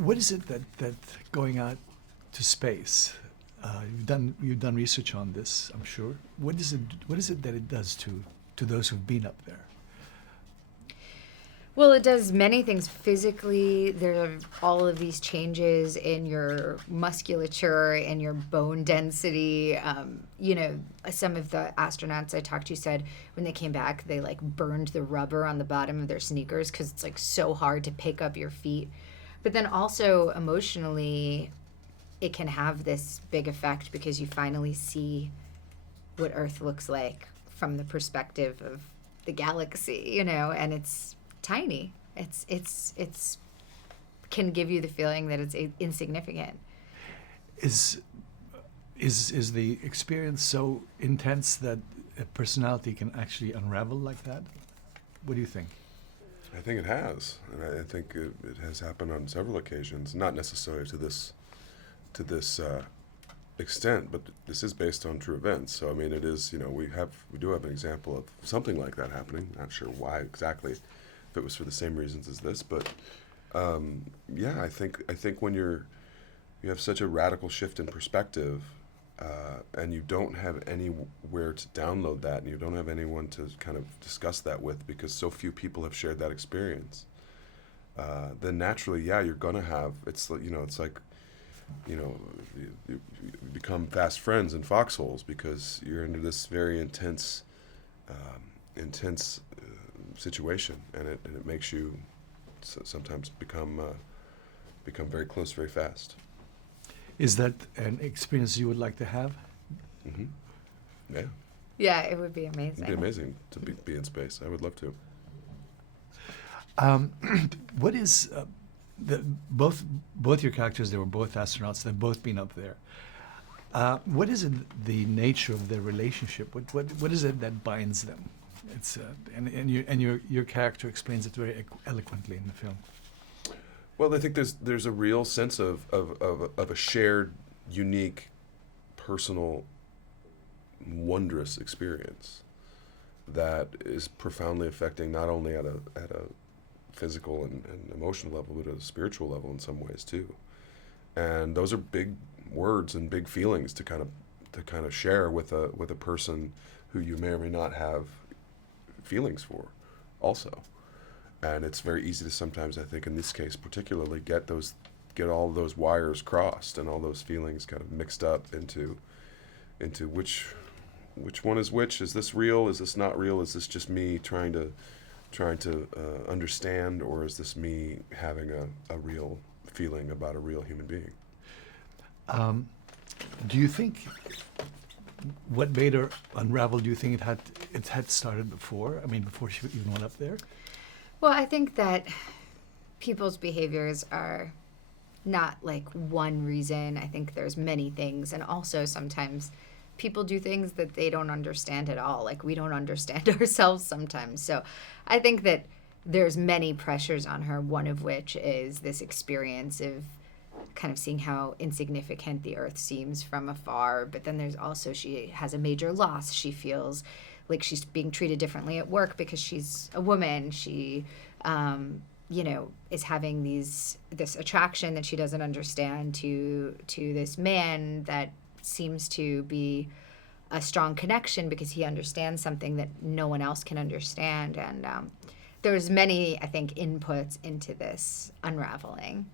What is it that going out to space? You've done research on this, I'm sure. What is it that it does to those who've been up there? Well, it does many things physically. There are all of these changes in your musculature and your bone density. Some of the astronauts I talked to said when they came back, they like burned the rubber on the bottom of their sneakers because it's like so hard to pick up your feet. But then also emotionally, it can have this big effect because you finally see what Earth looks like from the perspective of the galaxy, and it's tiny. It's can give you the feeling that it's insignificant. Is the experience so intense that a personality can actually unravel like that? What do you think? I think it has, and I think it has happened on several occasions. Not necessarily to this extent, but this is based on true events. So I mean, it is. We do have an example of something like that happening. Not sure why exactly, if it was for the same reasons as this, but I think when you have such a radical shift in perspective, and you don't have anywhere to download that, and you don't have anyone to kind of discuss that with, because so few people have shared that experience, then naturally, you're gonna have. It's like you become fast friends in foxholes because you're into this very intense situation, and it makes you sometimes become very close very fast. Is that an experience you would like to have? Mm-hmm. Yeah. Yeah, it would be amazing. It'd be amazing to be in space. I would love to. What is both your characters? They were both astronauts. They've both been up there. What is the nature of their relationship? What is it that binds them? It's and your character explains it very eloquently in the film. Well, I think there's a real sense of a shared, unique, personal, wondrous experience that is profoundly affecting not only at a physical and emotional level, but at a spiritual level in some ways too. And those are big words and big feelings to kind of share with a person who you may or may not have feelings for, also. And it's very easy to sometimes, I think in this case particularly, get all those wires crossed and all those feelings kind of mixed up into which one is which. Is this real? Is this not real? Is this just me trying to understand, or is this me having a real feeling about a real human being? Do you think what made her unravel? Do you think it had started before? I mean, before she even went up there? Well, I think that people's behaviors are not like one reason. I think there's many things, and also sometimes people do things that they don't understand at all. Like we don't understand ourselves sometimes. So I think that there's many pressures on her, one of which is this experience of kind of seeing how insignificant the Earth seems from afar. But then there's also, she has a major loss. She feels like she's being treated differently at work because she's a woman. She, is having this attraction that she doesn't understand to this man that seems to be a strong connection because he understands something that no one else can understand. And there's many, I think, inputs into this unraveling.